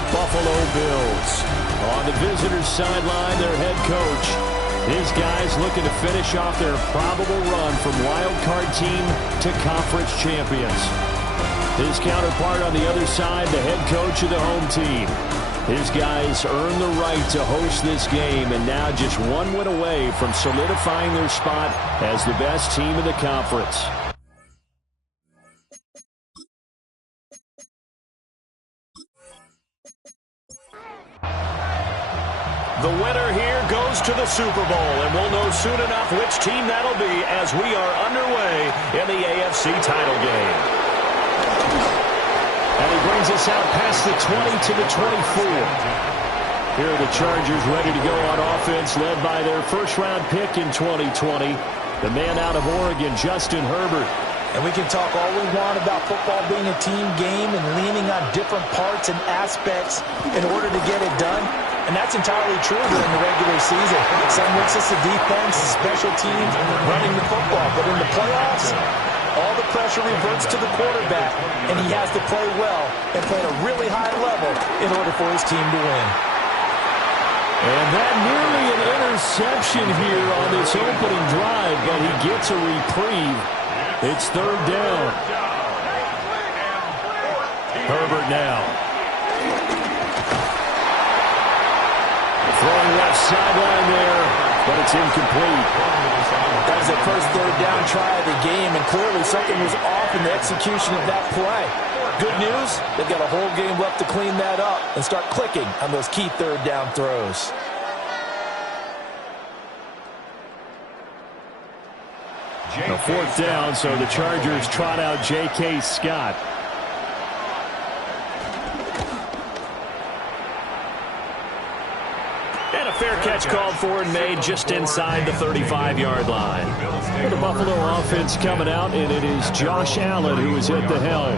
the Buffalo Bills. On the visitors' sideline, their head coach. His guys looking to finish off their probable run from wild card team to conference champions. His counterpart on the other side, the head coach of the home team. His guys earned the right to host this game and now just one win away from solidifying their spot as the best team in the conference. The winner here goes to the Super Bowl, and we'll know soon enough which team that'll be as we are underway in the AFC title game. And he brings us out past the 20 to the 24. Here are the Chargers ready to go on offense, led by their first-round pick in 2020, the man out of Oregon, Justin Herbert. And we can talk all we want about football being a team game and leaning on different parts and aspects in order to get it done. And that's entirely true during the regular season. Some weeks it's the defense, special teams, running the football. But in the playoffs, all the pressure reverts to the quarterback, and he has to play well and play at a really high level in order for his team to win. And that nearly an interception here on this opening drive, but he gets a reprieve. It's third down. Herbert now. Throwing left sideline there, but it's incomplete. That was the first third down try of the game, and clearly something was off in the execution of that play. Good news, they've got a whole game left to clean that up and start clicking on those key third down throws. A fourth down, so the Chargers trot out J.K. Scott. And a fair catch called for and made just inside the 35-yard line. The Buffalo offense coming out, and it is Josh Allen who is at the helm.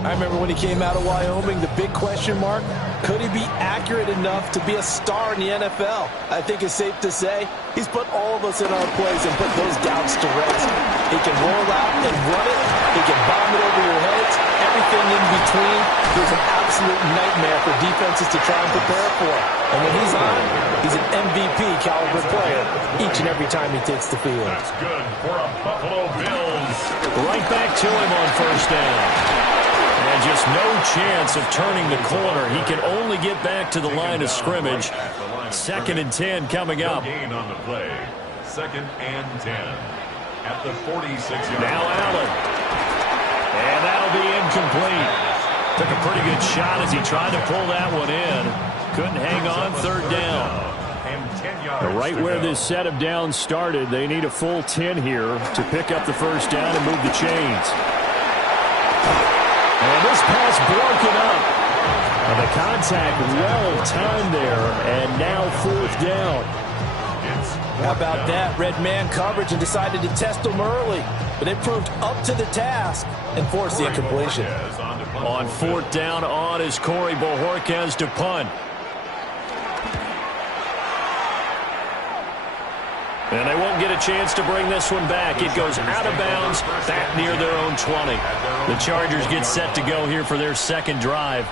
I remember when he came out of Wyoming, the big question mark, could he be accurate enough to be a star in the NFL? I think it's safe to say he's put all of us in our place and put those doubts to rest. He can roll out and run it. He can bomb it over your heads. Everything in between is an absolute nightmare for defenses to try and prepare for. And when he's on, he's an MVP caliber player each and every time he takes the field. That's good for a Buffalo Bills. Right back to him on first down. And just no chance of turning the corner. He can only get back to the line of scrimmage. Second and 10 coming up. Gain on the play. Second and 10 at the 46-yard line. Now Allen. And that'll be incomplete. Took a pretty good shot as he tried to pull that one in. Couldn't hang on, third down. Right where this set of downs started, they need a full 10 here to pick up the first down and move the chains. And this pass broken up. And the contact well timed there, and now fourth down. How about that? Red man coverage and decided to test them early. But it proved up to the task and forced the incompletion. On fourth down on is Corey Bojorquez to punt. And they won't get a chance to bring this one back. It goes out of bounds back near their own 20. The Chargers get set to go here for their second drive.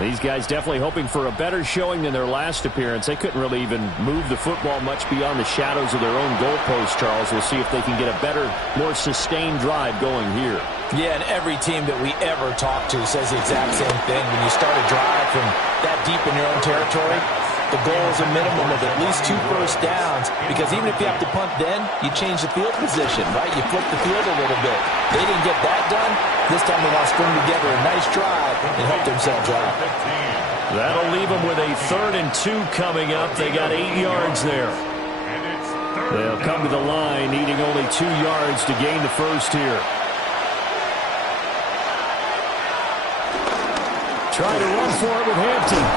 These guys definitely hoping for a better showing than their last appearance. They couldn't really even move the football much beyond the shadows of their own goalpost, Charles. We'll see if they can get a better, more sustained drive going here. Yeah, and every team that we ever talk to says the exact same thing. When you start a drive from that deep in your own territory, the goal is a minimum of at least 2 first downs, because even if you have to punt then, you change the field position, right? You flip the field a little bit. They didn't get that done. This time they want to string together a nice drive and help themselves out. That'll leave them with a 3rd and 2 coming up. They got 8 yards there. They'll come to the line, needing only 2 yards to gain the first here. Trying to run for it with Hampton.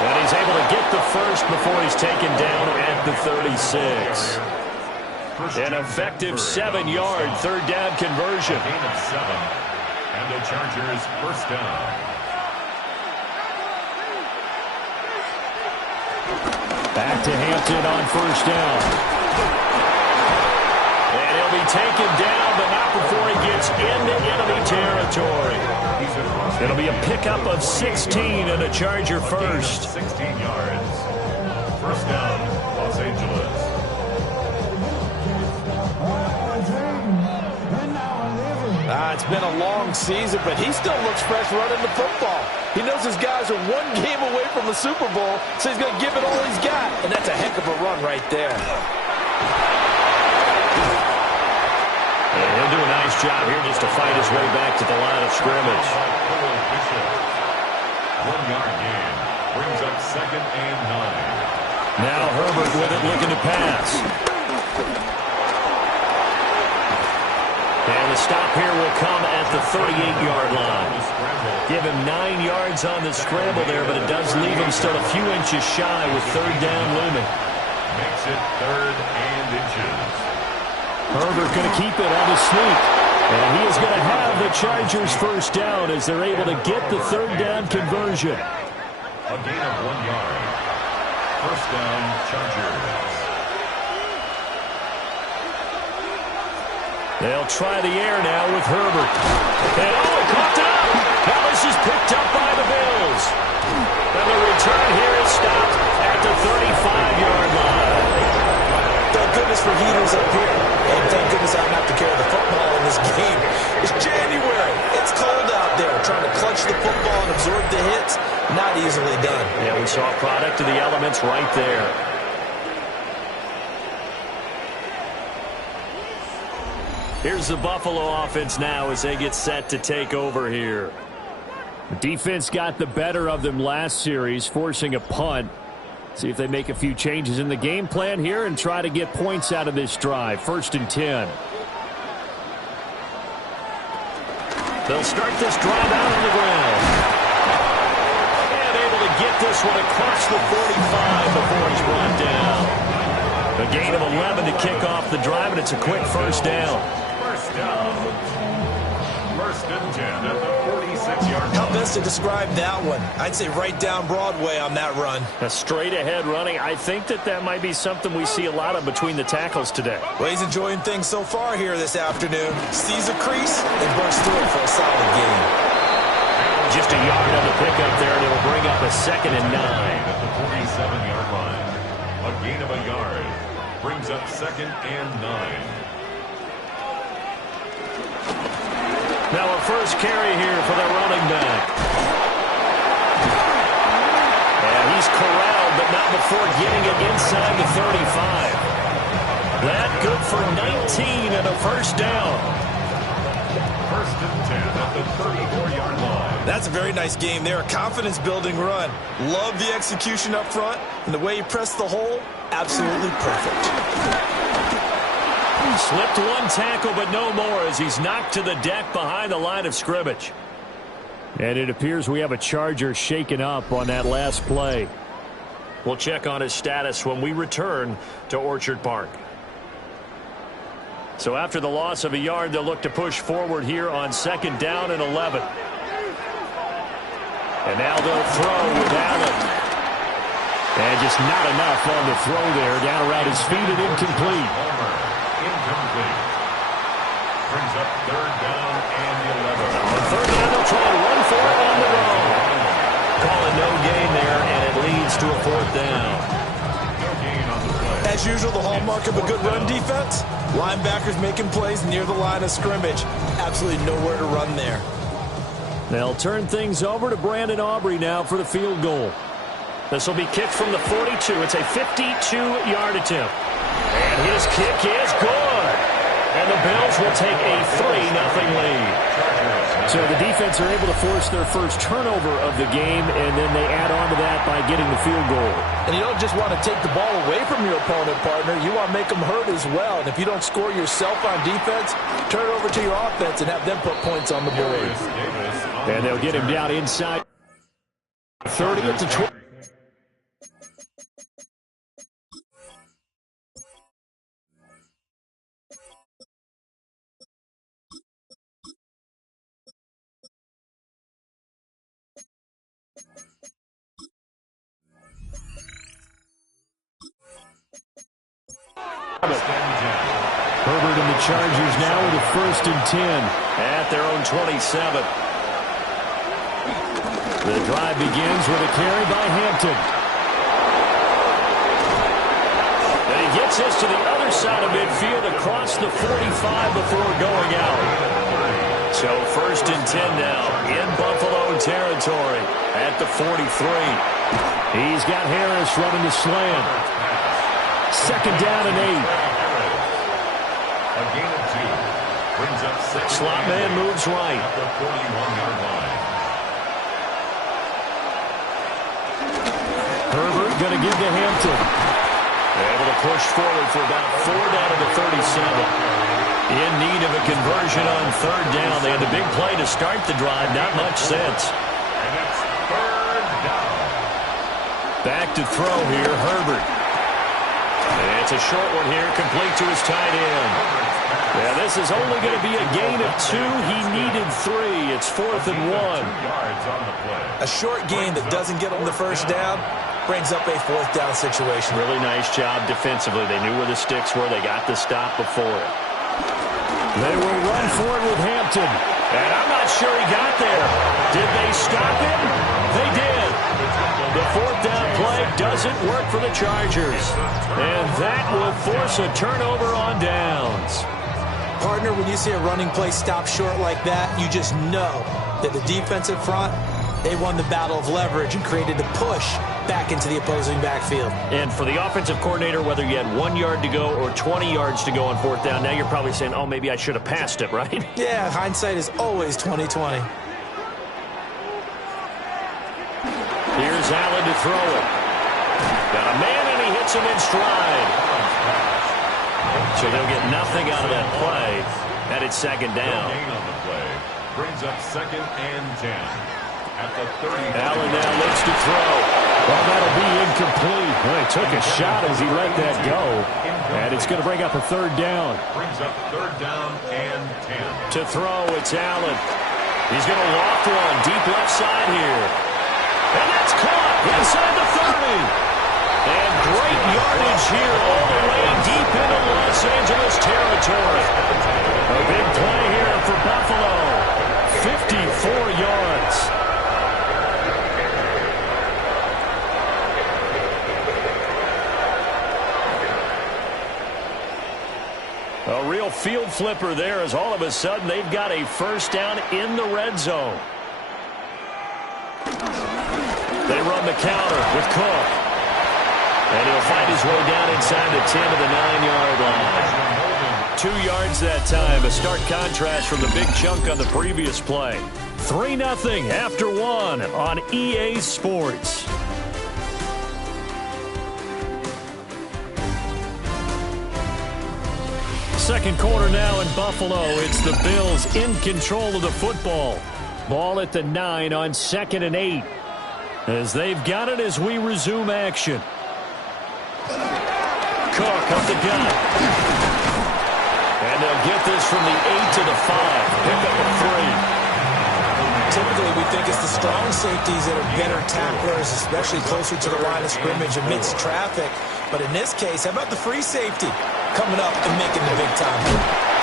And he's able to get the first before he's taken down at the 36. An effective 7-yard third down conversion. A gain of 7. And the Chargers first down. Back to Hampton on first down. And he'll be taken down, but not before he gets into enemy territory. It'll be a pickup of 16 and a Charger first. 16 yards. First down, Los Angeles. It's been a long season, but he still looks fresh running the football. He knows his guys are one game away from the Super Bowl, so he's going to give it all he's got. And that's a heck of a run right there. And he'll do a nice job here just to fight his way back to the line of scrimmage. 1 yard gain. Brings up 2nd and 9. Now Herbert with it, looking to pass. And the stop here will come at the 38-yard line. Give him 9 yards on the scramble there, but it does leave him still a few inches shy with 3rd down looming. Makes it 3rd and inches. Herbert going to keep it on his sneak. And he is going to have the Chargers first down as they're able to get the 3rd down conversion. A gain of 1 yard. First down, Chargers. They'll try the air now with Herbert. And it caught it up. Now this is picked up by the Bills. And the return here is stopped at the 35-yard line. Thank goodness for heaters up here. And thank goodness I don't have to carry the football in this game. It's January. It's cold out there. Trying to clutch the football and absorb the hits, not easily done. Yeah, we saw a product of the elements right there. Here's the Buffalo offense now as they get set to take over here. The defense got the better of them last series, forcing a punt. See if they make a few changes in the game plan here and try to get points out of this drive. 1st and 10. They'll start this drive out on the ground. And able to get this one across the 45 before he's brought down. A gain of 11 to kick off the drive, and it's a quick first down. First down. 1st and 10 at the 46-yard line. How best to describe that one? I'd say right down Broadway on that run. A straight-ahead running. I think that might be something we see a lot of between the tackles today. Well, he's enjoying things so far here this afternoon. Sees a crease and bursts through it for a solid gain. Just a yard on the pickup there, and it'll bring up a 2nd and 9. At the 47-yard line. A gain of a yard. Brings up 2nd and 9. Now a first carry here for the running back. And he's corralled, but not before getting it inside the 35. That good for 19 and a first down. 1st and 10 at the 34-yard line. That's a very nice game there. A confidence-building run. Love the execution up front. And the way he pressed the hole, absolutely perfect. Slipped one tackle, but no more as he's knocked to the deck behind the line of scrimmage. And it appears we have a Charger shaken up on that last play. We'll check on his status when we return to Orchard Park. So after the loss of a yard, they'll look to push forward here on 2nd down and 11. And now they'll throw with Allen. And just not enough on the throw there. Down around his feet and incomplete. Incomplete. Brings up 3rd down and 11. On 3rd down, they'll try and run for it on the run. Call it no gain there, and it leads to a 4th down. No gain on the play. As usual, the hallmark of a good run defense, linebackers making plays near the line of scrimmage. Absolutely nowhere to run there. They'll turn things over to Brandon Aubrey now for the field goal. This will be kicked from the 42. It's a 52-yard attempt. And his kick is good. And the Bills will take a 3-0 lead. So the defense are able to force their first turnover of the game, and then they add on to that by getting the field goal. And you don't just want to take the ball away from your opponent, partner. You want to make them hurt as well. And if you don't score yourself on defense, turn it over to your offense and have them put points on the board. And they'll get him down inside 30 to 20. Herbert Hubbard and the Chargers now with a 1st and 10. At their own 27. The drive begins with a carry by Hampton. And he gets this to the other side of midfield across the 45 before going out. So 1st and 10 now in Buffalo territory at the 43. He's got Harris running the slant. 2nd down and 8. A gain of 2. Brings up 6. Slot man moves right. At the 41-yard line. Herbert going to give to Hampton. Able to push forward for about 4 down to the 37. In need of a conversion on 3rd down. They had a big play to start the drive. Not much sense. And it's 3rd down. Back to throw here, Herbert. It's a short one here, complete to his tight end. Yeah, this is only going to be a gain of 2. He needed 3. It's 4th and 1. 2 yards on the play. A short gain that doesn't get them the 1st down brings up a 4th down situation. Really nice job defensively. They knew where the sticks were. They got the stop before it. They will run for it with Hampton. And I'm not sure he got there. Did they stop him? They did. The 4th down play doesn't work for the Chargers. And that will force a turnover on downs. Partner, when you see a running play stop short like that, you just know that the defensive front, they won the battle of leverage and created a push back into the opposing backfield. And for the offensive coordinator, whether you had 1 yard to go or 20 yards to go on 4th down, now you're probably saying, oh, maybe I should have passed it, right? Yeah, hindsight is always 20/20. Here's Allen to throw it. Got a man, and he hits him in stride. So they'll get nothing out of that play. And it's 2nd down. No gain on the play. Brings up 2nd and 10. At the 30. Allen now looks to throw. Well, that'll be incomplete. Well, he took a shot as he let that go. And it's going to bring up a 3rd down. Brings up 3rd down and 10. To throw, it's Allen. He's going to loft one deep left side here. And that's caught inside the 30. And great yardage here all the way deep into Los Angeles territory. A big play here for Buffalo. 54 yards. A real field flipper there as all of a sudden they've got a 1st down in the red zone. They run the counter with Cook. And he'll find his way down inside the 10 of the 9-yard line. 2 yards that time. A stark contrast from the big chunk on the previous play. 3-0 after 1 on EA Sports. Second quarter now in Buffalo. It's the Bills in control of the football. Ball at the 9 on 2nd and 8. As they've got it as we resume action. Cook up the gut. And they'll get this from the 8 to the 5. Pick up a 3. Typically, we think it's the strong safeties that are better tacklers, especially closer to the line of scrimmage amidst traffic. But in this case, how about the free safety coming up and making the big time?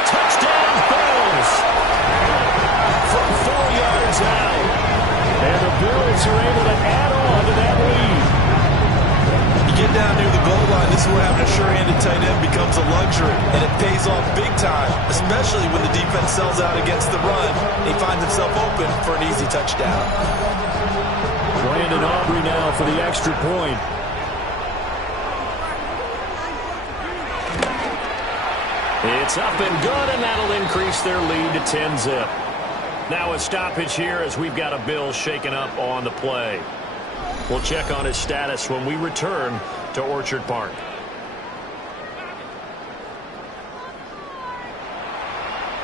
Touchdown, Bills! From 4 yards out. And the Bills are able to add on to that lead. You get down near the goal line, this is where having a sure-handed tight end becomes a luxury, and it pays off big time, especially when the defense sells out against the run. He finds himself open for an easy touchdown. Brandon Aubrey now for the extra point. It's up and good, and that'll increase their lead to 10-zip. Now a stoppage here as we've got a Bill shaken up on the play. We'll check on his status when we return to Orchard Park.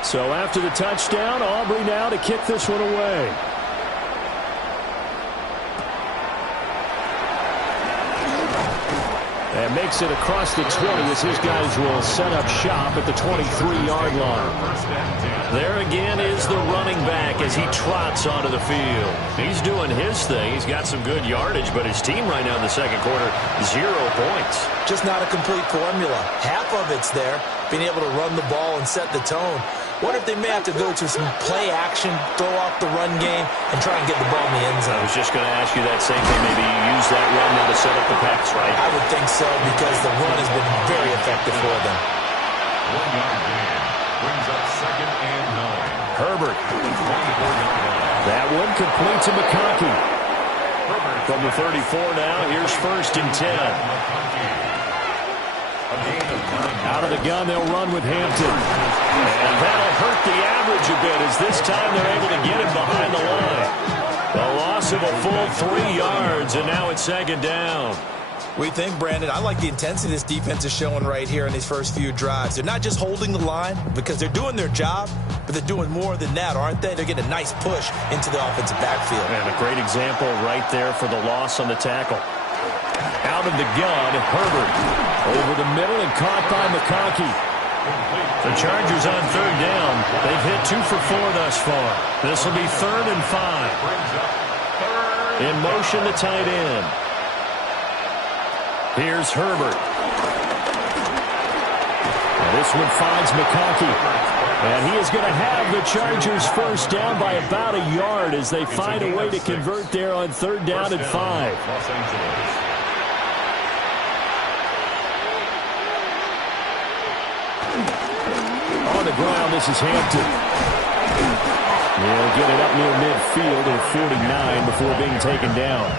So after the touchdown, Aubrey now to kick this one away. And makes it across the 20 as his guys will set up shop at the 23-yard line. There again is the running back as he trots onto the field. He's doing his thing. He's got some good yardage, but his team right now in the second quarter, 0 points. Just not a complete formula. Half of it's there, being able to run the ball and set the tone. What if they may have to go to some play action, throw off the run game, and try and get the ball in the end zone? I was just going to ask you that same thing. Maybe you use that run now to set up the pass, right? I would think so because the run has been very effective for them. 1-yard gain brings up second and 9. Herbert. That one complete to McConkey. From the 34 now, here's first and 10. Out of the gun, they'll run with Hampton. And that'll hurt the average a bit as this time they're able to get him behind the line. A loss of a full 3 yards, and now it's second down. We think, Brandon, I like the intensity this defense is showing right here in these first few drives. They're not just holding the line because they're doing their job, but they're doing more than that, aren't they? They're getting a nice push into the offensive backfield. And a great example right there for the loss on the tackle. Out of the gun, Herbert. Over the middle and caught by McConkey. The Chargers on third down. They've hit 2 for 4 thus far. This will be 3rd and 5. In motion, the tight end. Here's Herbert. And this one finds McConkey. And he is going to have the Chargers first down by about a yard as they find a way to convert there on third down and 5. Los Angeles. On the ground, this is Hampton. He'll get it up near midfield at 49 before being taken down.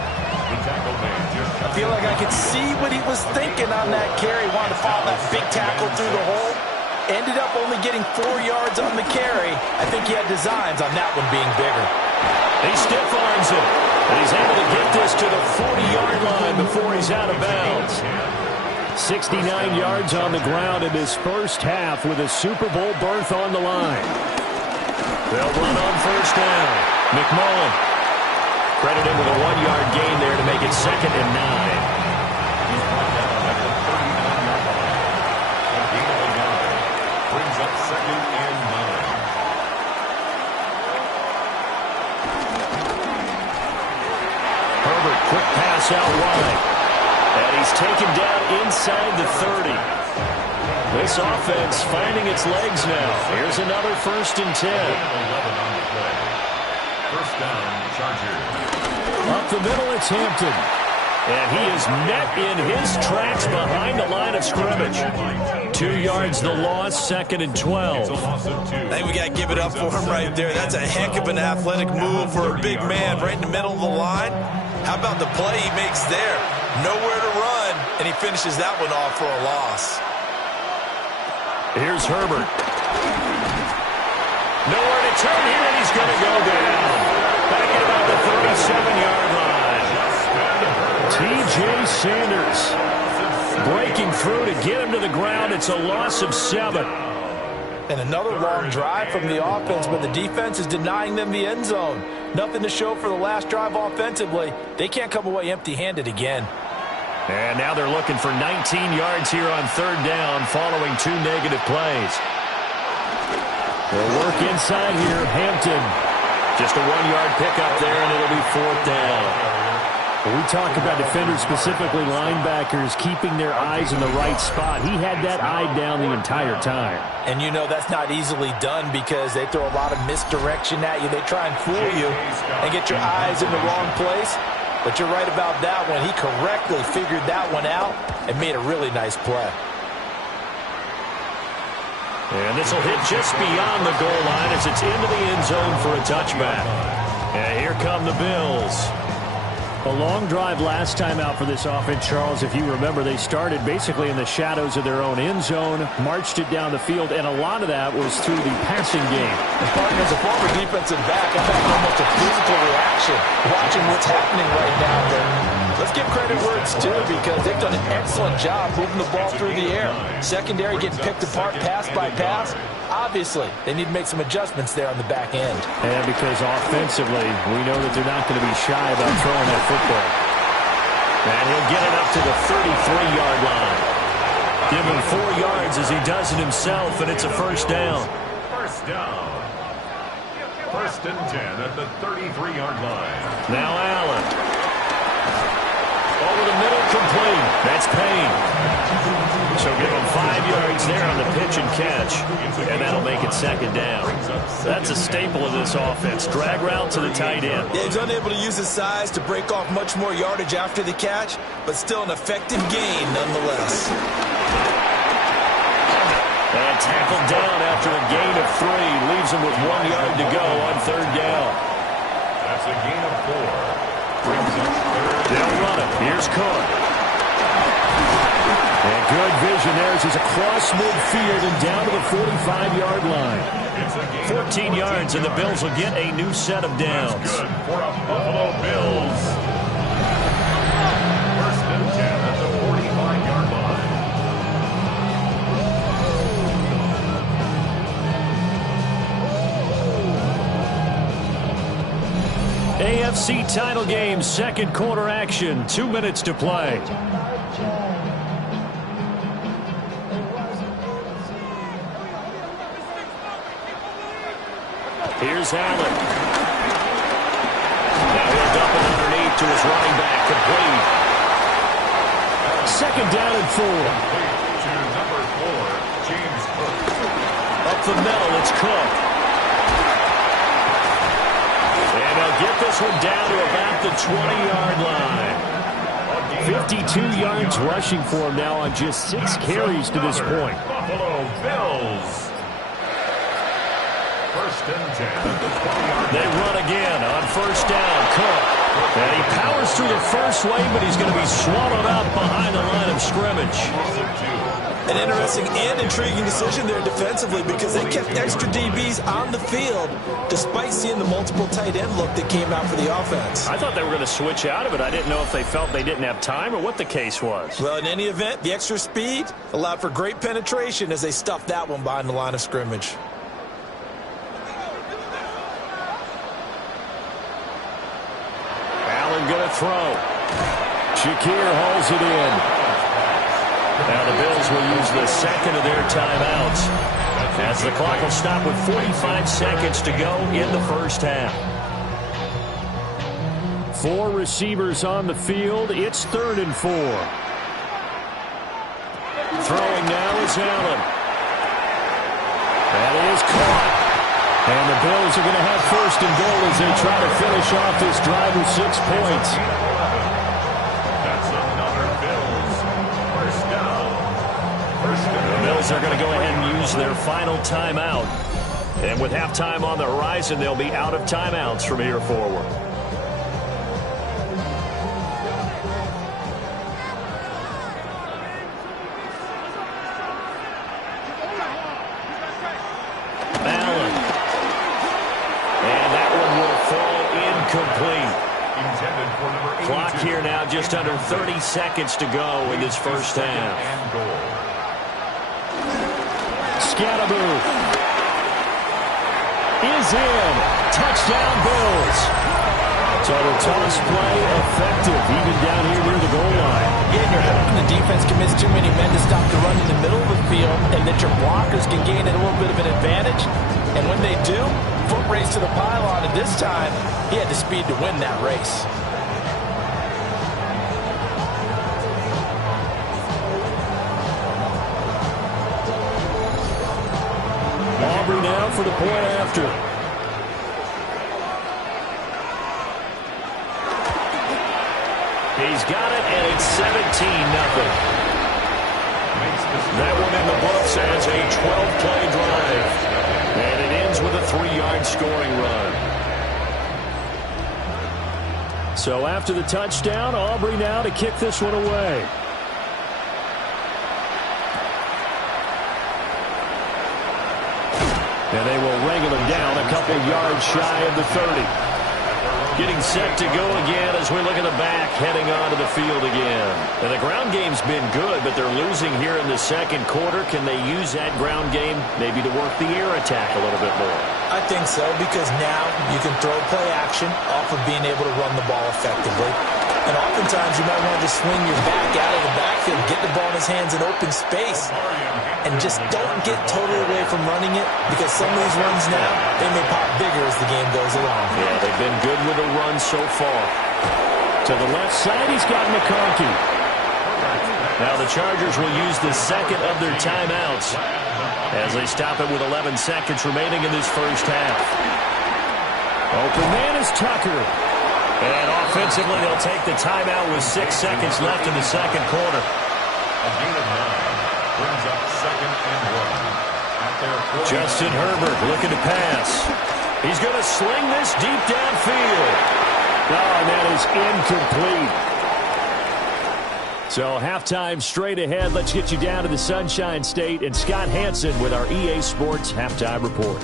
I feel like I could see what he was thinking on that carry. Wanted to follow that big tackle through the hole. Ended up only getting 4 yards on the carry. I think he had designs on that one being bigger. He stiff arms it. And he's able to get this to the 40-yard line before he's out of bounds. 69 yards on the ground in this first half with a Super Bowl berth on the line. They'll run on first down. McMullen. Credit him with a 1-yard gain there to make it 2nd and 9. He's brought down at the 39-yard line. A gain of a yard brings up 2nd and 9. Herbert, quick pass out wide. And he's taken down inside the 30. This offense finding its legs now. Here's another 1st and 10. 11 on the play. First down, Chargers. Up the middle, it's Hampton. And he is met in his tracks behind the line of scrimmage. 2 yards the loss, 2nd and 12. I think we got to give it up for him right there. That's a heck of an athletic move for a big man right in the middle of the line. How about the play he makes there? Nowhere to run, and he finishes that one off for a loss. Here's Herbert. Nowhere to turn here, and he's going to go down. Back at about the 37-yard line. T.J. Sanders breaking through to get him to the ground. It's a loss of 7. And another long drive from the offense, but the defense is denying them the end zone. Nothing to show for the last drive offensively. They can't come away empty-handed again. And now they're looking for 19 yards here on third down following 2 negative plays. They'll work inside here. Hampton. Just a 1-yard pickup there, and it'll be 4th down. When we talk about defenders, specifically linebackers, keeping their eyes in the right spot, he had that eye down the entire time. And you know that's not easily done because they throw a lot of misdirection at you. They try and fool you and get your eyes in the wrong place. But you're right about that one. He correctly figured that one out and made a really nice play. And this will hit just beyond the goal line as it's into the end zone for a touchback. And here come the Bills. A long drive last time out for this offense, Charles. If you remember, they started basically in the shadows of their own end zone, marched it down the field, and a lot of that was through the passing game. And partner, as a former defensive back, I've had almost a physical reaction watching what's happening right now. But let's give credit where it's due because they've done an excellent job moving the ball through the air. Secondary getting picked apart pass by pass. Obviously, they need to make some adjustments there on the back end. And because offensively, we know that they're not going to be shy about throwing that football. And he'll get it up to the 33-yard line. Give him 4 yards as he does it himself, and it's a first down. First down. First and 10 at the 33-yard line. Now Allen. Over the middle, complete. That's Payne. So give him 5 yards there on the pitch and catch, and that'll make it second down. That's a staple of this offense. Drag route to the tight end. Yeah, he's unable to use his size to break off much more yardage after the catch, but still an effective gain nonetheless. And tackled down after a gain of 3. Leaves him with 1 yard to go on third down. That's a gain of 4. Brings up third. They'll run it. Here's Cook. And good vision there as he's across midfield and down to the 45-yard line. 14 yards, and the Bills will get a new set of downs. That's good for a Buffalo Bills. First and 10 at the 45-yard line. AFC title game, second quarter action, 2 minutes to play. Here's Allen. Now he'll dump it underneath to his running back, complete. Second down and 4. To number 4, James Cook. Up the middle, it's Cook. And they'll get this one down to about the 20-yard line. 52 yards rushing for him now on just 6 carries to this point. Buffalo Bills. First and 10 at the 20-yard line. They run again on first down. Cook. And he powers through the first wave, but he's going to be swallowed up behind the line of scrimmage. An interesting and intriguing decision there defensively because they kept extra DBs on the field despite seeing the multiple tight end look that came out for the offense. I thought they were going to switch out of it. I didn't know if they felt they didn't have time or what the case was. Well, in any event, the extra speed allowed for great penetration as they stuffed that one behind the line of scrimmage. Allen going to throw. Shakir hauls it in. Now the Bills will use the second of their timeouts as the clock will stop with 45 seconds to go in the first half. 4 receivers on the field. It's 3rd and 4. Throwing now is Allen. That is caught. And the Bills are going to have 1st and goal as they try to finish off this drive with 6 points. That's another Bills. First down. The Bills are going to go ahead and use their final timeout. And with halftime on the horizon, they'll be out of timeouts from here forward. Allen. And that one will fall incomplete. Intended for number 82. Clock here now just under 30 seconds to go in this first half. And goal. Scatterboo is in. Touchdown Bills. So the toss play effective even down here near the goal line. Yeah, you're hoping the defense commits too many men to stop the run in the middle of the field and that your blockers can gain a little bit of an advantage. And when they do, foot race to the pylon, and this time he had the speed to win that race. Aubrey now for the point after. He's got it, and it's 17-0. That one in the books as a 12-play drive. And it ends with a 3-yard scoring run. So after the touchdown, Aubrey now to kick this one away. And they will wrangle him down a couple yards shy of the 30. Getting set to go again as we look at the back, heading onto the field again. And the ground game's been good, but they're losing here in the second quarter. Can they use that ground game maybe to work the air attack a little bit more? I think so, because now you can throw play action off of being able to run the ball effectively. And oftentimes you might want to just swing your back out of the backfield, get the ball in his hands in open space, and just don't get totally away from running it, because some of these runs now, they may pop bigger as the game goes along. Yeah, they've been good with the run so far. To the left side, he's got McConkey. Now the Chargers will use the second of their timeouts as they stop it with 11 seconds remaining in this first half. Open man is Tucker. And offensively, they'll take the timeout with 6 seconds left in the second quarter. A gain of 9 brings up 2nd and 1. At their 40. Justin Herbert looking to pass. He's going to sling this deep downfield. Oh, and that is incomplete. So halftime straight ahead. Let's get you down to the Sunshine State and Scott Hanson with our EA Sports Halftime Report.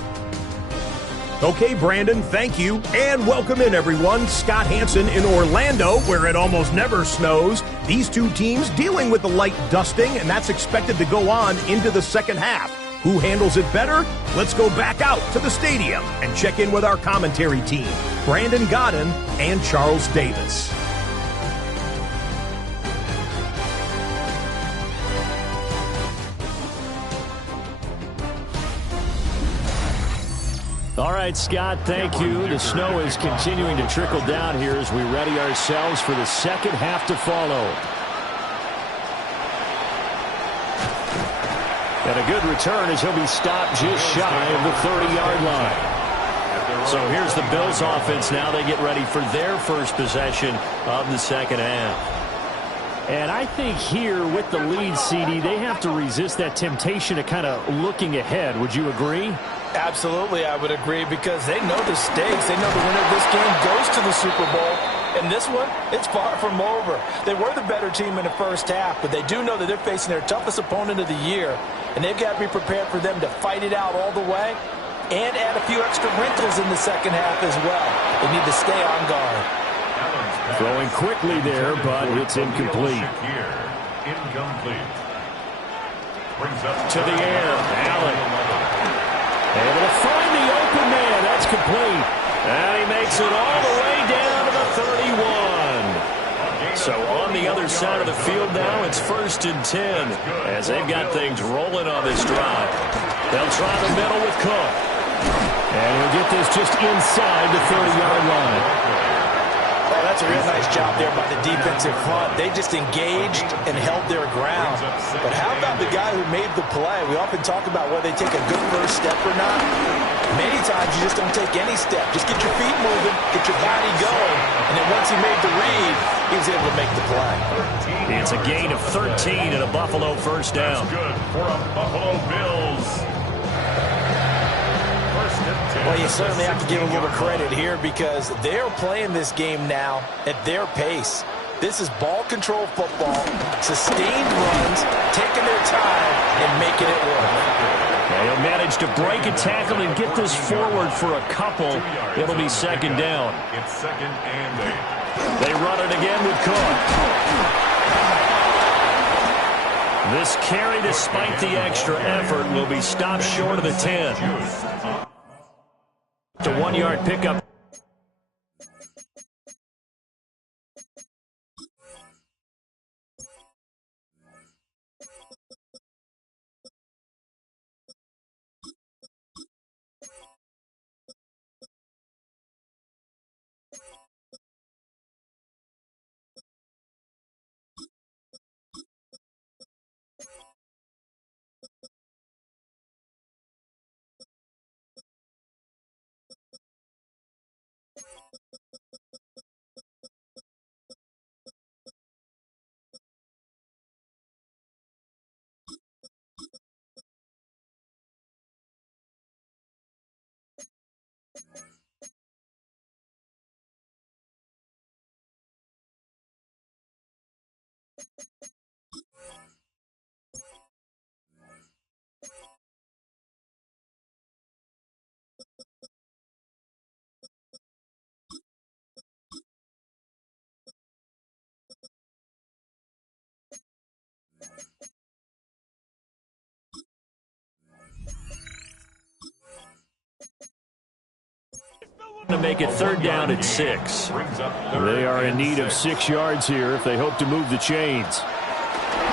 Okay, Brandon, thank you, and welcome in, everyone. Scott Hanson in Orlando, where it almost never snows. These two teams dealing with the light dusting, and that's expected to go on into the second half. Who handles it better? Let's go back out to the stadium and check in with our commentary team, Brandon Godden and Charles Davis. All right, Scott, thank you. The snow is continuing to trickle down here as we ready ourselves for the second half to follow. And a good return as he'll be stopped just shy of the 30-yard line. So here's the Bills offense now. They get ready for their first possession of the second half. And I think here with the lead, CD, they have to resist that temptation of kind of looking ahead. Would you agree? Absolutely, I would agree, because they know the stakes. They know the winner of this game goes to the Super Bowl. And this one, it's far from over. They were the better team in the first half, but they do know that they're facing their toughest opponent of the year. And they've got to be prepared for them to fight it out all the way and add a few extra wrinkles in the second half as well. They need to stay on guard. Throwing quickly there, but it's incomplete. Incomplete. Brings up To the air, Allen. Able to find the open man. That's complete. And he makes it all the way down to the 31. So on the other side of the field now, it's 1st and 10 as they've got things rolling on this drive. They'll try the middle with Cook. And we'll get this just inside the 30-yard line. Oh, that's a real nice job there by the defensive front. They just engaged and held their ground. But how about the guy who made the play? We often talk about whether they take a good first step or not. Many times you just don't take any step. Just get your feet moving, get your body going. And then once he made the read, he was able to make the play. It's a gain of 13 and a Buffalo first down. good for a Buffalo Bills. Well, you certainly have to give them a little credit here, because they're playing this game now at their pace. This is ball control football, sustained runs, taking their time, and making it work. Yeah, he'll manage to break a tackle and get this forward for a couple. It'll be second down. It's 2nd and 8. They run it again with Cook. This carry, despite the extra effort, will be stopped short of the 10. The 1-yard pickup. to make it 3rd down at 6. They are in need of 6 yards here if they hope to move the chains.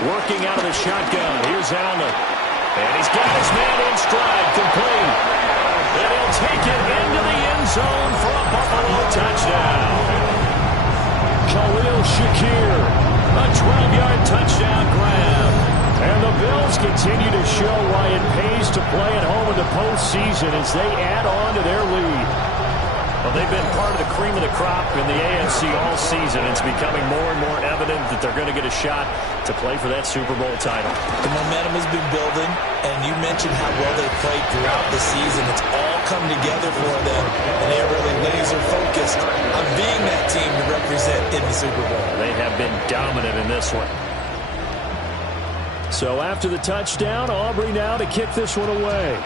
Working out of the shotgun. Here's Allen. And he's got his man in stride, complete. And he'll take it into the end zone for a Buffalo touchdown. Khalil Shakir, a 12-yard touchdown grab. And the Bills continue to show why it pays to play at home in the postseason as they add on to their lead. Well, they've been part of the cream of the crop in the AFC all season. It's becoming more and more evident that they're going to get a shot to play for that Super Bowl title. The momentum has been building, and you mentioned how well they played throughout the season. It's all come together for them, and they are really laser-focused on being that team to represent in the Super Bowl. They have been dominant in this one. So after the touchdown, Aubrey now to kick this one away.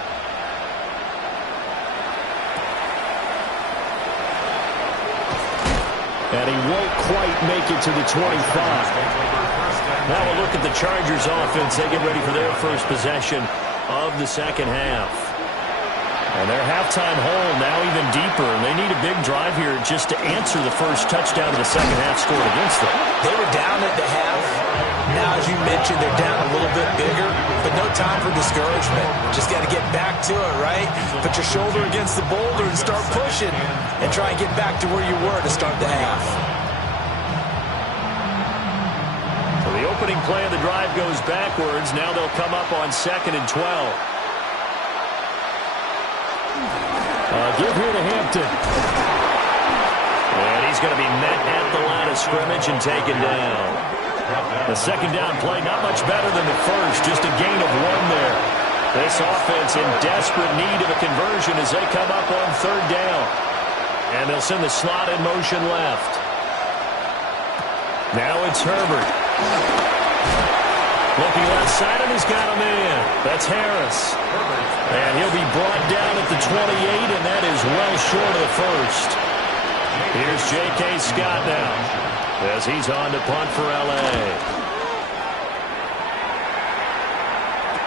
And he won't quite make it to the 25. Now we'll look at the Chargers offense. They get ready for their first possession of the second half. And their halftime hole now even deeper. And they need a big drive here just to answer the first touchdown of the second half scored against them. They were down at the half. Now, as you mentioned, they're down a little bit bigger, but no time for discouragement. Just got to get back to it, right? Put your shoulder against the boulder and start pushing and try and get back to where you were to start the half. So the opening play of the drive goes backwards. Now they'll come up on 2nd and 12. Give here to Hampton. And he's going to be met at the line of scrimmage and taken down. The second down play, not much better than the first, just a gain of 1 there. This offense in desperate need of a conversion as they come up on 3rd down. And they'll send the slot in motion left. Now it's Herbert. Looking left side, and he's got a man. That's Harris. And he'll be brought down at the 28, and that is well short of the first. Here's J.K. Scott now as he's on to punt for L.A.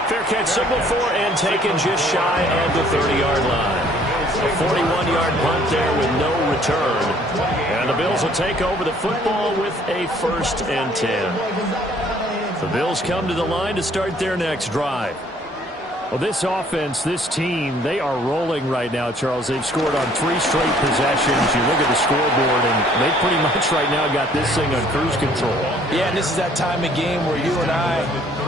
Fair catch signal for and taken just shy of the 30-yard line. A 41-yard punt there with no return. And the Bills will take over the football with a 1st and 10. The Bills come to the line to start their next drive. Well, this offense, this team, they are rolling right now, Charles. They've scored on 3 straight possessions. You look at the scoreboard, and they pretty much right now got this thing on cruise control. Yeah, and this is that time of game where you and I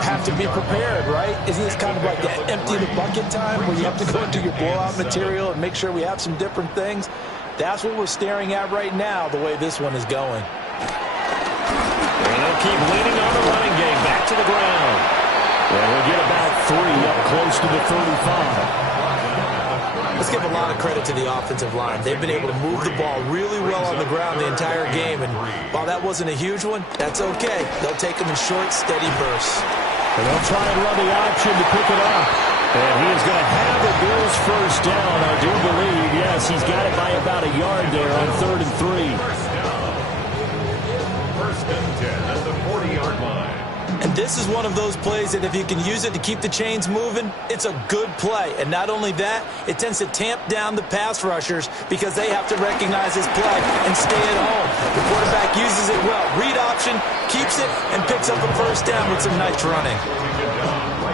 have to be prepared, right? Isn't this kind of like that empty the bucket time where you have to go into your blowout material and make sure we have some different things? That's what we're staring at right now, the way this one is going. And they'll keep leaning on the running game. Back to the ground. And we'll get about 3 up close to the 35. Let's give a lot of credit to the offensive line. They've been able to move the ball really well on the ground the entire game. And while that wasn't a huge one, that's okay. They'll take them in short, steady bursts. And they'll try and run the option to pick it up. And he is going to have the Bills first down, I do believe. Yes, he's got it by about a yard there on 3rd and 3. First and 10 at the 40-yard line. And this is one of those plays that if you can use it to keep the chains moving, it's a good play. And not only that, it tends to tamp down the pass rushers because they have to recognize this play and stay at home. The quarterback uses it well. Read option, keeps it, and picks up a first down with some nice running.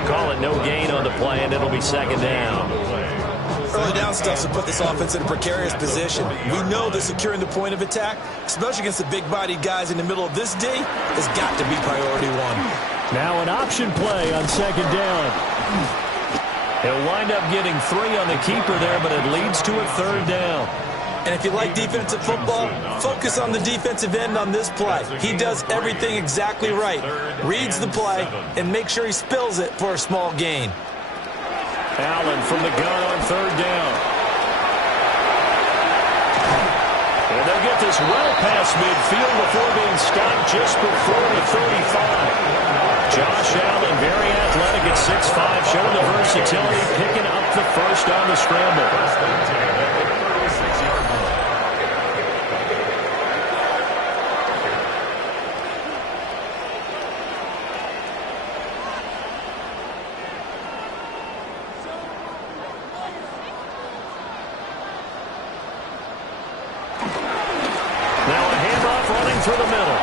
Call it no gain on the play, and it'll be 2nd down. Early down stuff to put this offense in a precarious position. We know that securing the point of attack, especially against the big-bodied guys in the middle of this D, has got to be priority 1. Now an option play on 2nd down. He'll wind up getting 3 on the keeper there, but it leads to a 3rd down. And if you like defensive football, focus on the defensive end on this play. He does everything exactly right. Reads the play and makes sure he spills it for a small gain. Allen from the gun on 3rd down. And they'll get this well past midfield before being stopped just before the 35. Josh Allen, very athletic at 6'5", showing the versatility, picking up the first on the scramble. through the middle.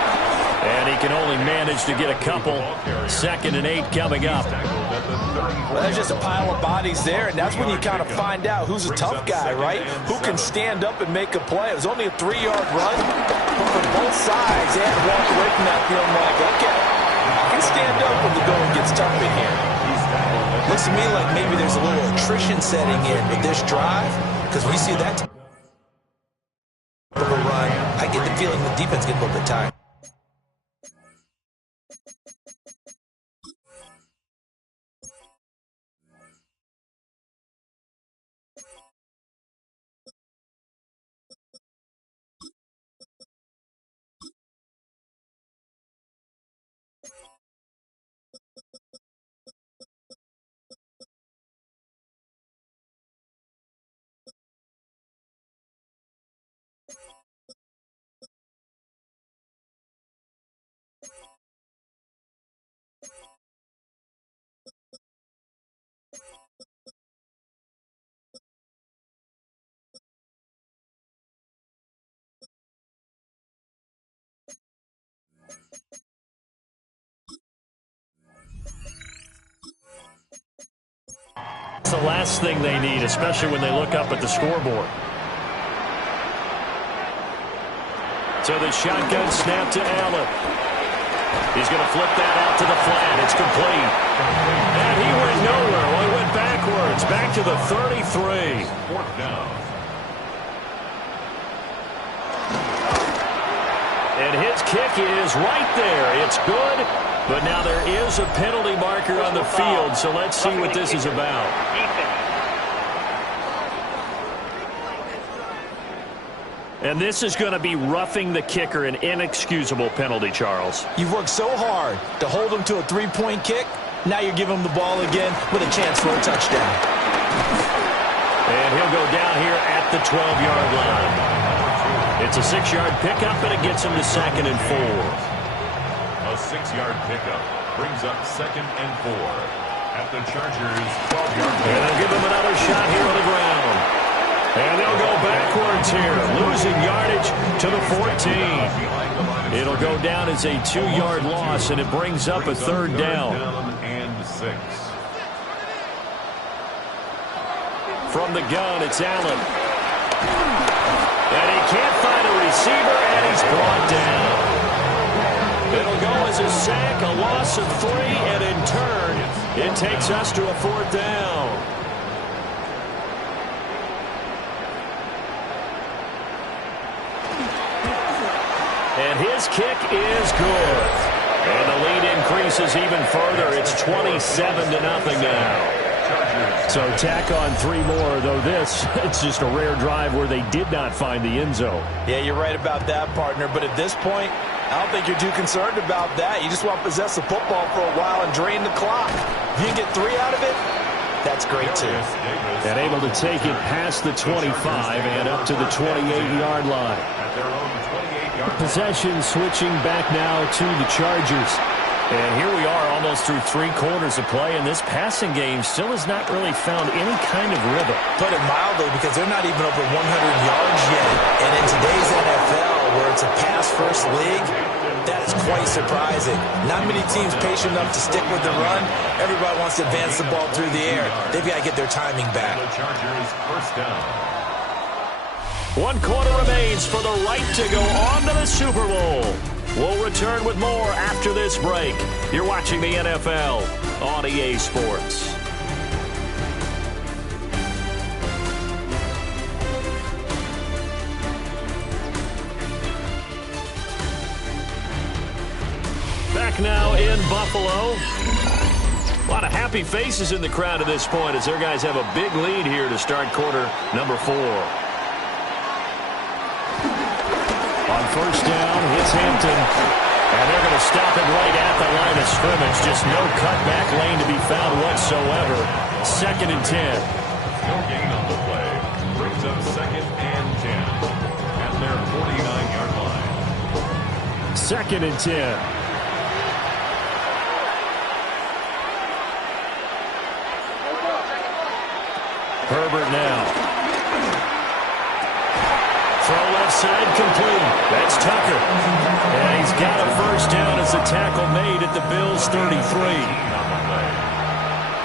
And he can only manage to get a couple. 2nd and 8 coming up. Well, there's just a pile of bodies there, and that's when you kind of find out who's a tough guy, right? Who can stand up and make a play. It was only a 3-yard run, but for both sides, they had to walk away from that feeling like, okay, I can stand up when the going gets tough in here. Looks to me like maybe there's a little attrition setting in with this drive, because we see that type of a run. I get the feeling the defense gets a little bit tired. It's the last thing they need, especially when they look up at the scoreboard. So the shotgun snap to Allen. He's going to flip that out to the flat. It's complete. And he went nowhere. Well, he went backwards. Back to the 33. 4th down. And his kick is right there. It's good. But now there is a penalty marker on the field, so let's see what this is about. And this is going to be roughing the kicker, an inexcusable penalty, Charles. You've worked so hard to hold him to a 3-point kick. Now you're giving him the ball again with a chance for a touchdown. And he'll go down here at the 12-yard line. It's a 6-yard pickup, and it gets him to 2nd and 4. A 6-yard pickup brings up 2nd and 4 at the Chargers' 12-yard line. And they'll give him another shot here on the ground. And they'll go backwards here, losing yardage to the 14. It'll go down as a 2-yard loss, and it brings up a 3rd down. And 6. From the gun, it's Allen. And he can't find a receiver, and he's brought down. It'll go as a sack, a loss of 3, and in turn, it takes us to a 4th down. And his kick is good. And the lead increases even further. It's 27-0 now. So tack on 3 more, though this, it's just a rare drive where they did not find the end zone. Yeah, you're right about that, partner. But at this point, I don't think you're too concerned about that. You just want to possess the football for a while and drain the clock. If you can get 3 out of it, that's great, too. And able to take it past the 25 and up to the 28-yard line. Possession switching back now to the Chargers. And here we are almost through 3 quarters of play, and this passing game still has not really found any kind of rhythm. Put it mildly, because they're not even over 100 yards yet. And in today's NFL, where it's a pass-first league, that is quite surprising. Not many teams patient enough to stick with the run. Everybody wants to advance the ball through the air. They've got to get their timing back. The Chargers' 1st down. 1 quarter remains for the right to go on to the Super Bowl. We'll return with more after this break. You're watching the NFL on EA Sports. Back now in Buffalo. A lot of happy faces in the crowd at this point as their guys have a big lead here to start quarter number 4. On 1st down, it's Hampton. And they're going to stop it right at the line of scrimmage. Just no cutback lane to be found whatsoever. 2nd and 10. No gain on the play. Brings up 2nd and 10 at their 49-yard line. 2nd and 10. Herbert now. Throw left side complete. That's Tucker. got a first down as the tackle made at the Bills' 33.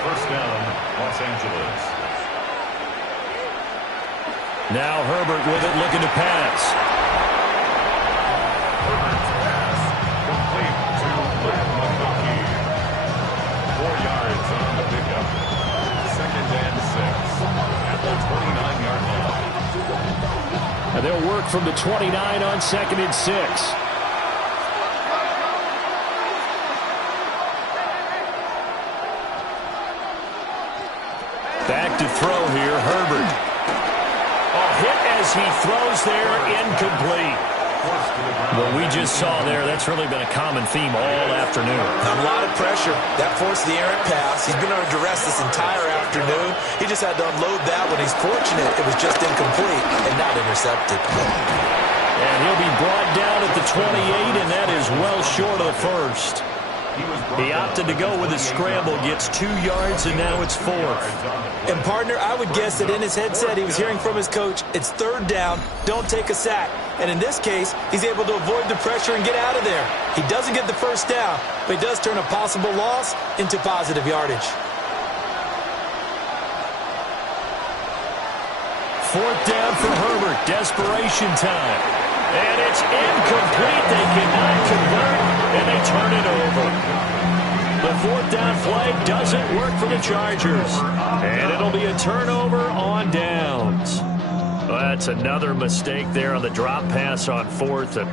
First down, Los Angeles. Now Herbert with it, looking to pass. Herbert's pass complete to Brad McConkey. 4 yards on the pickup. Second and 6 at the 29-yard line. And they'll work from the 29 on second and 6. Back to throw here, Herbert. Hit as he throws there, incomplete. What we just saw there, that's really been a common theme all afternoon. A lot of pressure. That forced the errant pass. He's been under duress this entire afternoon. He just had to unload that one. He's fortunate it was just incomplete and not intercepted. And he'll be brought down at the 28, and that is well short of the first. He opted to go with a scramble, gets 2 yards, and now it's 4th. And, partner, I would guess that in his headset he was hearing from his coach, it's third down, don't take a sack. And in this case, he's able to avoid the pressure and get out of there. He doesn't get the first down, but he does turn a possible loss into positive yardage. 4th down for Herbert, desperation time. And it's incomplete. They cannot convert, and they turn it over. The 4th down play doesn't work for the Chargers. And it'll be a turnover on downs. Well, that's another mistake there on the drop pass on 4th. And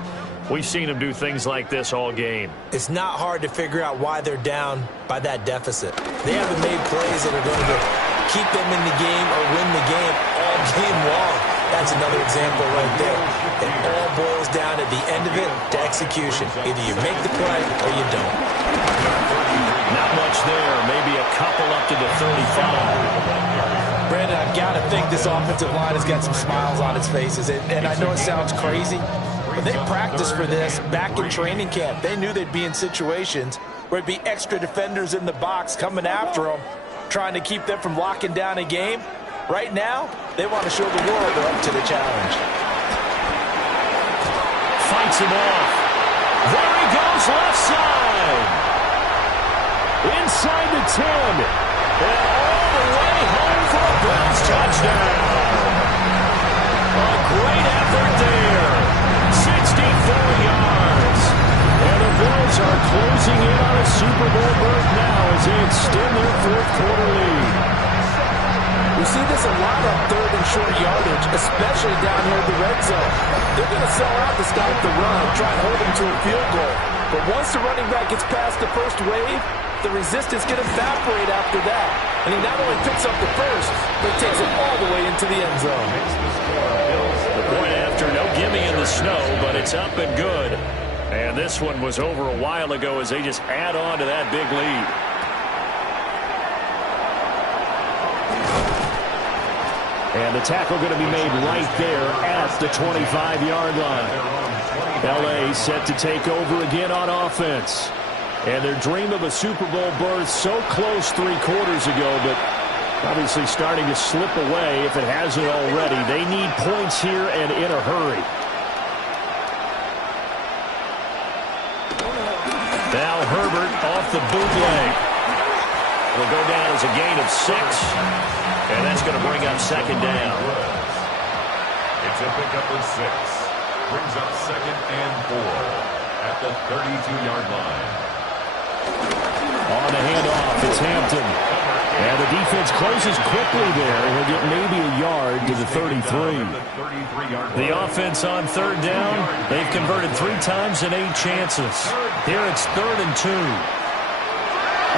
we've seen them do things like this all game. It's not hard to figure out why they're down by that deficit. They haven't made plays that are going to keep them in the game or win the game all game long. That's another example right there. It all boils down at the end of it to execution. Either you make the play or you don't. Not much there. Maybe a couple up to the 35. Brandon, I've got to think this offensive line has got some smiles on its faces. And I know it sounds crazy, but they practiced for this back in training camp. They knew they'd be in situations where it'd be extra defenders in the box coming after them, trying to keep them from locking down a game. Right now, they want to show the world they're up to the challenge. Fights him off. There he goes, left side. Inside the 10. And all the way home for a Bills touchdown. A great effort there. 64 yards. And the Bills are closing in on a Super Bowl berth now as they extend their 4th quarter lead. We see this a lot on 3rd and short yardage, especially down here in the red zone. They're going to sell out to stop the run, try and hold them to a field goal. But once the running back gets past the first wave, the resistance can evaporate after that. And he not only picks up the first, but takes it all the way into the end zone. The point after, no gimme in the snow, but it's up and good. And this one was over a while ago as they just add on to that big lead. And the tackle going to be made right there at the 25-yard line. L.A. set to take over again on offense. And their dream of a Super Bowl berth so close 3 quarters ago, but obviously starting to slip away if it hasn't already. They need points here and in a hurry. Now Herbert off the bootleg. It'll go down as a gain of 6. And that's going to bring up 2nd down. It's a pickup of 6. Brings up 2nd and 4 at the 32-yard line. On the handoff, it's Hampton. And the defense closes quickly there. He'll get maybe a yard to the 33. The offense on 3rd down, they've converted 3 times in 8 chances. Here it's 3rd and 2.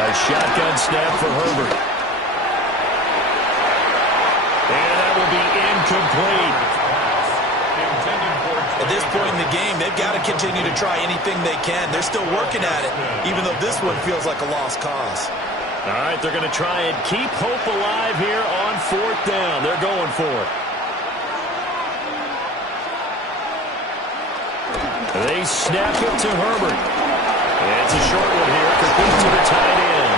A shotgun snap for Herbert. And that will be incomplete. At this point in the game, they've got to continue to try anything they can. They're still working at it, even though this one feels like a lost cause. All right, they're going to try and keep hope alive here on 4th down. They're going for it. They snap it to Herbert. It's a short one here, complete to the tight end.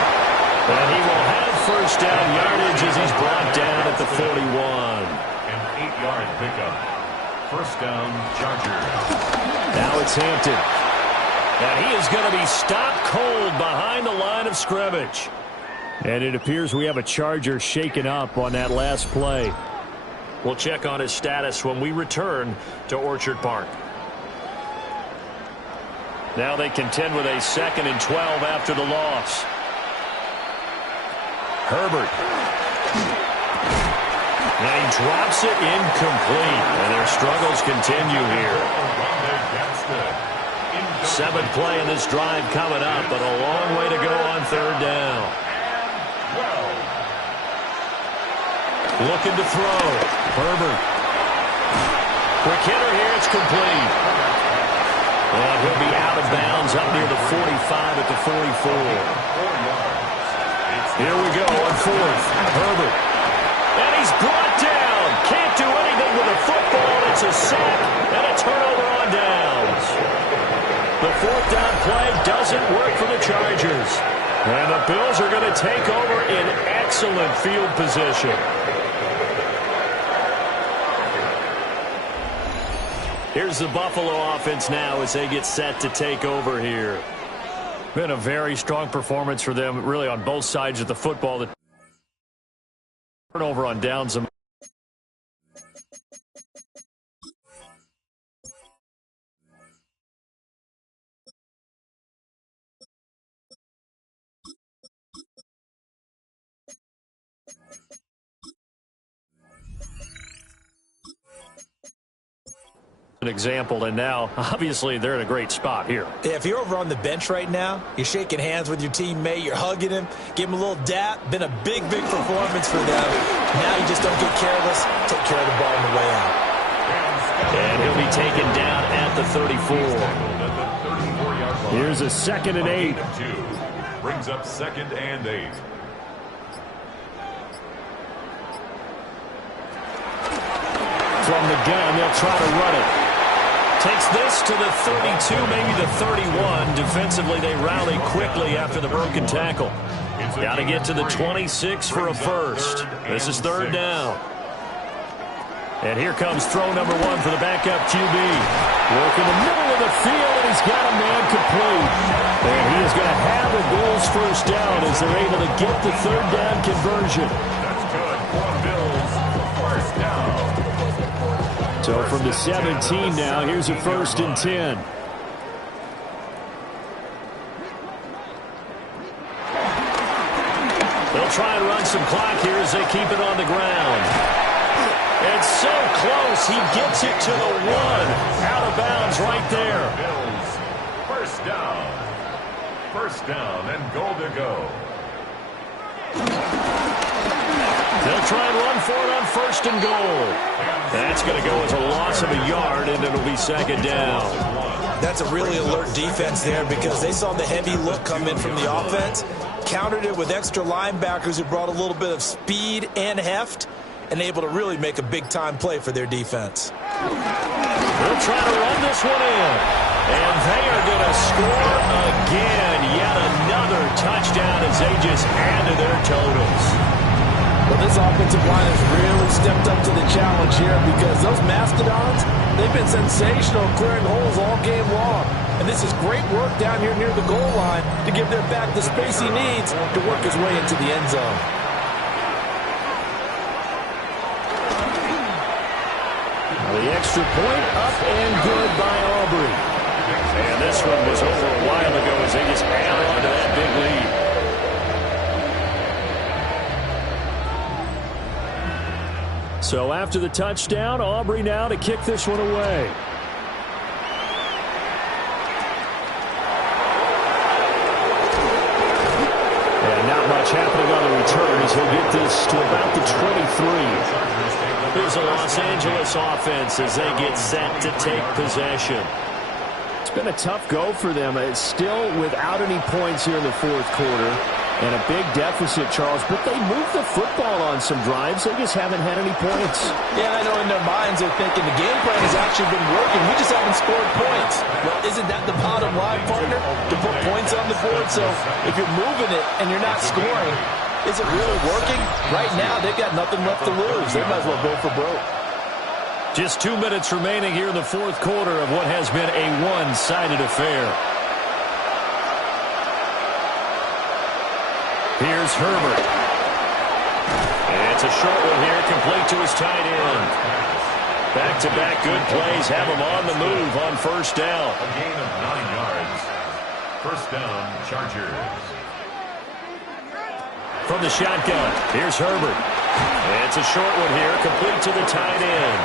And he will have first down yardage as he's brought down at the 41. An 8-yard pickup. First down, Chargers. Now it's Hampton. And he is going to be stopped cold behind the line of scrimmage. And it appears we have a Charger shaken up on that last play. We'll check on his status when we return to Orchard Park. Now they contend with a 2nd and 12 after the loss. Herbert. And he drops it incomplete. And their struggles continue here. 7th play in this drive coming up, but a long way to go on 3rd down. Looking to throw. Herbert. Quick hitter here. It's complete. And he'll be out of bounds up near the 45 at the 44. Here we go on 4th. Herbert. And he's brought down. Can't do anything with the football. It's a sack and a turnover on downs. The 4th down play doesn't work for the Chargers. And the Bills are going to take over in excellent field position. Here's the Buffalo offense now as they get set to take over here. Been a very strong performance for them, really, on both sides of the football. The turnover on downs. An example, and now obviously they're in a great spot here. Yeah, if you're over on the bench right now, you're shaking hands with your teammate, you're hugging him, give him a little dap. Been a big performance for them. Now you just don't get careless. Take care of the ball on the way out. And he'll be taken down at the 34. Here's a 2nd and 8. Brings up 2nd and 8. From the gun, they'll try to run it. Takes this to the 32, maybe the 31. Defensively, they rally quickly after the broken tackle. Got to get to the 26 for a first. This is 3rd down. And here comes throw number 1 for the backup QB. Work in the middle of the field, and he's got a man complete. And he is going to have a Bills 1st down as they're able to get the 3rd down conversion. That's good for Bills. 1st down. So from the 17 now, here's a 1st and 10. They'll try and run some clock here as they keep it on the ground. It's so close. He gets it to the 1. Out of bounds right there. Bills. 1st down. 1st down and goal to go. They'll try and run for it on 1st and goal. That's going to go as a loss of a yard, and it'll be 2nd down. That's a really alert defense there because they saw the heavy look come in from the offense, countered it with extra linebackers who brought a little bit of speed and heft, and able to really make a big-time play for their defense. They'll try to run this one in, and they are going to score again. Yet another touchdown as they just add to their totals. Well, this offensive line has really stepped up to the challenge here because those Mastodons, they've been sensational clearing holes all game long. And this is great work down here near the goal line to give their back the space he needs to work his way into the end zone. The extra point up and good by Aubrey. And this one was over a while ago as they just add on to that big lead. So after the touchdown, Aubrey now to kick this one away. And not much happening on the return as he'll get this to about the 23. Here's a Los Angeles offense as they get set to take possession. It's been a tough go for them. It's still without any points here in the 4th quarter. And a big deficit, Charles, but they moved the football on some drives. They just haven't had any points. Yeah, I know in their minds they're thinking the game plan has actually been working. We just haven't scored points. Well, isn't that the bottom line, partner? To put points on the board? So if you're moving it and you're not scoring, is it really working? Right now, they've got nothing left to lose. They might as well go for broke. Just 2 minutes remaining here in the 4th quarter of what has been a one-sided affair. Here's Herbert. It's a short one here, complete to his tight end. Back-to-back good plays have him on the move on first down. A gain of 9 yards. First down, Chargers. From the shotgun, here's Herbert. It's a short one here, complete to the tight end.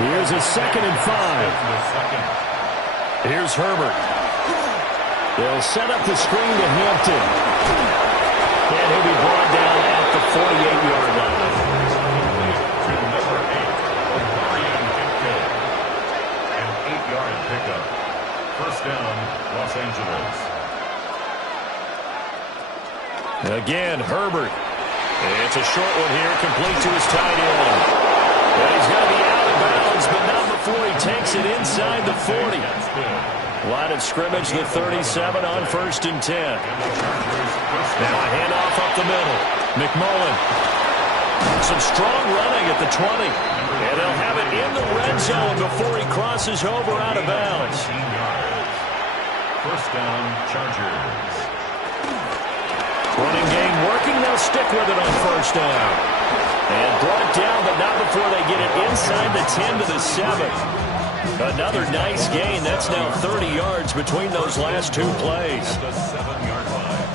Here's a 2nd and 5. Here's Herbert. They'll set up the screen to Hampton. And he'll be brought down at the 48-yard line. To number 8, Omarion Kimpton. An 8-yard pickup. First down, Los Angeles. Again, Herbert. It's a short one here, complete to his tight end. And he's going to be out of bounds, but not before he takes it inside the 40. Line of scrimmage, the 37 on 1st and 10. Now a handoff up the middle. McMullen. Some strong running at the 20. And they'll have it in the red zone before he crosses over out of bounds. First down, Chargers. Running game working, they'll stick with it on first down. And brought down, but not before they get it inside the 10 to the 7. Another nice gain. That's now 30 yards between those last 2 plays. At the 7-yard line.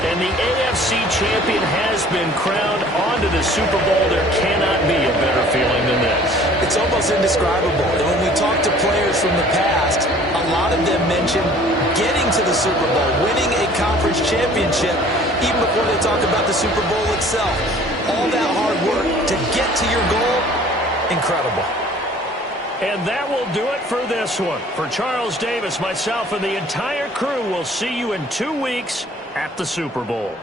And the AFC champion has been crowned. On to the Super Bowl. There cannot be a better feeling than this. It's almost indescribable. And when we talk to players from the past, a lot of them mention getting to the Super Bowl, winning a conference championship, even before they talk about the Super Bowl itself. All that hard work to get to your goal, incredible. And that will do it for this one. For Charles Davis, myself, and the entire crew, we'll see you in 2 weeks at the Super Bowl.